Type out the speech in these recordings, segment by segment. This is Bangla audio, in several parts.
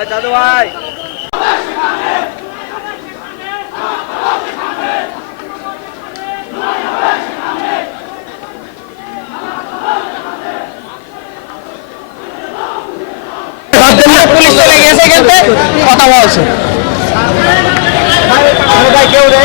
ভাই পুলিশ চলে গেছে কিন্তু কথা বলছে কেউ রে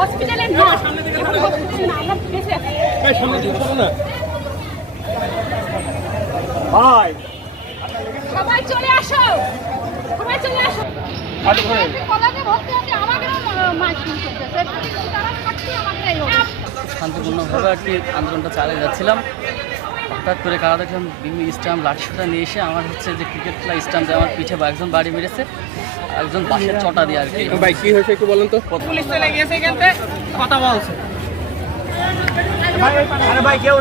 হসপিটালে না এখন হসপিটালে না আমরা বেঁচে আছি ভাই। সবাই চলে আসো। সবাই চলে আসো। শান্তিপূর্ণভাবে আর কি আন্দোলনটা চালিয়ে যাচ্ছিলাম। হঠাৎ করে কারা দেখলাম বিভিন্ন স্টাম্প লাঠিসোটা নিয়ে এসে আমার হচ্ছে যে ক্রিকেট খেলা স্টাম্প দিয়ে আমার পিঠে বা একজন বাড়ি মেরেছে একজন বাসের চটা দিয়ে আর কি। ভাই কি হয়েছে একটু বলুন তো। পুলিশ চলে গেছে কিন্তু কথা বলছে। ভাই কেউ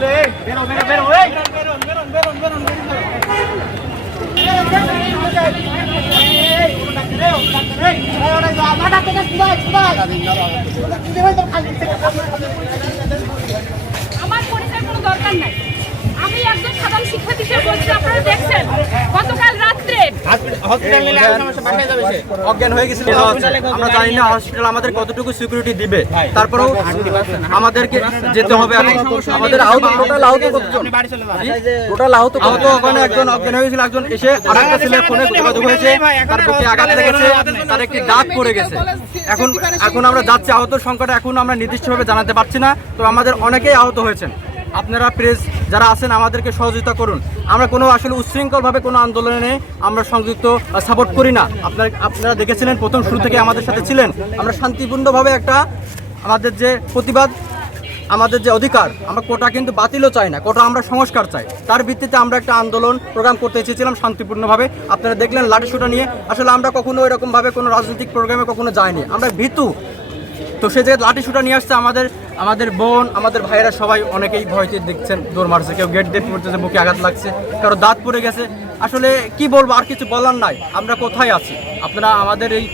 আমার পরিচয় কোনো দরকার নাই। আমি একজন সাধারণ শিক্ষার্থী বলছি আপনারা দেখছেন গতকাল রাত্রে হসপিটাল নিলে আর সমস্যা পাঠিয়ে যাবে সে অজ্ঞান হয়ে গেছিল আমরা জানি না হসপিটাল আমাদের কতটুকু সিকিউরিটি দিবে। তারপরেও আমাদেরকে যেতে হবে এখন। আমাদের আহত টোটাল আহত কতজন? টোটাল আহত আহত ওখানে একজন অজ্ঞান হয়ে গেছিল একজন এসে আরেকটা ছেলে ফোনে যোগাযোগ হয়েছে। তার বুকে আঘাত লেগেছে তার একটি দাগ পড়ে গেছে। এখন এখন আমরা যাচ্ছি আহত সংখ্যাটা এখন আমরা নির্দিষ্টভাবে জানাতে পারছি না তো আমাদের অনেকেই আহত হয়েছেন। আপনারা প্রেস যারা আছেন আমাদেরকে সহযোগিতা করুন। আমরা কোনো আসলে উচ্ছৃঙ্খলভাবে কোনো আন্দোলনে আমরা সংযুক্ত সাপোর্ট করি না। আপনারা আপনারা দেখেছিলেন, প্রথম শুরু থেকে আমাদের সাথে ছিলেন। আমরা শান্তিপূর্ণভাবে একটা আমাদের যে প্রতিবাদ, আমাদের যে অধিকার, আমরা কোটা কিন্তু বাতিলও চাই না, কোটা আমরা সংস্কার চাই। তার ভিত্তিতে আমরা একটা আন্দোলন প্রোগ্রাম করতে চেয়েছিলাম শান্তিপূর্ণভাবে। আপনারা দেখলেন লাঠিসোটা নিয়ে। আসলে আমরা কখনো এরকমভাবে কোনো রাজনৈতিক প্রোগ্রামে কখনো যাইনি। আমরা ভীতু। তো সে যে লাঠিসোটা নিয়ে আসছে আমাদের আমাদের বোন, আমাদের ভাইয়েরা সবাই অনেকেই ভয়তে দেখছেন, দৌড় মারছে। কেউ গেট দিয়ে পড়তেছে বুকে আঘাত লাগছে, কারও দাঁত পড়ে গেছে। আসলে কি বলব, আর কিছু বলার নাই। আমরা কোথায় আছি? আপনারা আমাদের এই